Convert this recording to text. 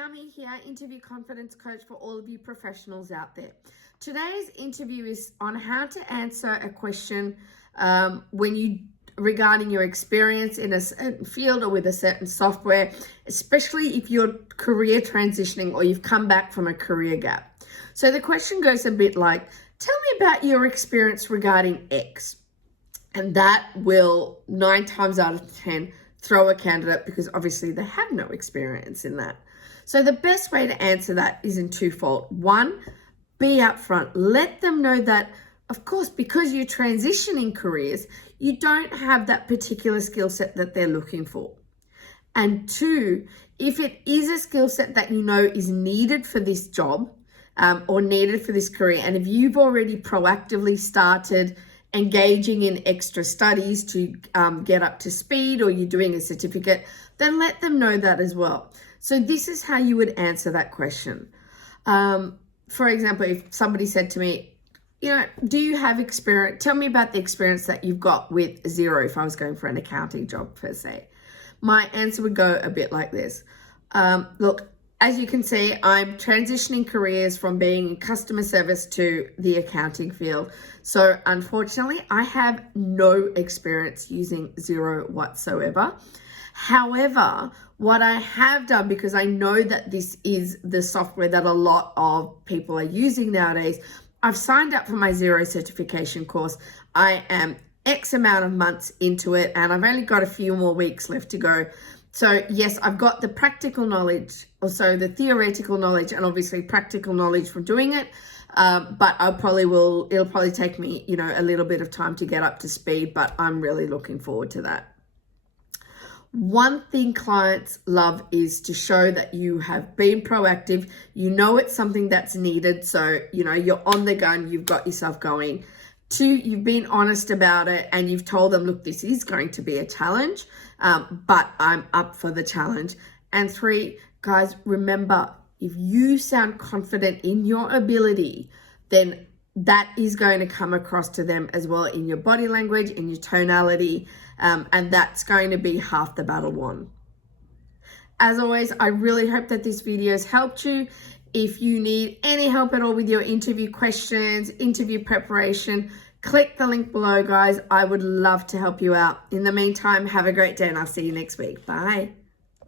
Naomi here, interview confidence coach for all of you professionals out there. Today's interview is on how to answer a question regarding your experience in a certain field or with a certain software, especially if you're career transitioning or you've come back from a career gap. So the question goes a bit like, tell me about your experience regarding X. And that will 9 times out of 10 throw a candidate because obviously they have no experience in that. So the best way to answer that is in twofold. One, be upfront. Let them know that, of course, because you're transitioning careers, you don't have that particular skill set that they're looking for. And two, if it is a skill set that you know is needed for this job or needed for this career, and if you've already proactively started engaging in extra studies to get up to speed, or you're doing a certificate, then let them know that as well. So this is how you would answer that question. For example, if somebody said to me, do you have experience? Tell me about the experience that you've got with Xero if I was going for an accounting job per se. My answer would go a bit like this. Look, as you can see, I'm transitioning careers from being in customer service to the accounting field. So unfortunately, I have no experience using Xero whatsoever. However, what I have done, because I know that this is the software that a lot of people are using nowadays, I've signed up for my Xero certification course. I am X amount of months into it, and I've only got a few more weeks left to go. So yes, I've got the practical knowledge, also the theoretical knowledge, and obviously practical knowledge from doing it. But it'll probably take me, a little bit of time to get up to speed, but I'm really looking forward to that. One thing clients love is to show that you have been proactive. You know it's something that's needed. So, you're on the gun, you've got yourself going. 2, you've been honest about it and you've told them, look, this is going to be a challenge, but I'm up for the challenge. And 3, guys, remember, if you sound confident in your ability, then that is going to come across to them as well in your body language, in your tonality, and that's going to be half the battle won. As always, I really hope that this video has helped you. If you need any help at all with your interview questions, interview preparation, click the link below, guys. I would love to help you out. In the meantime, have a great day and I'll see you next week. Bye.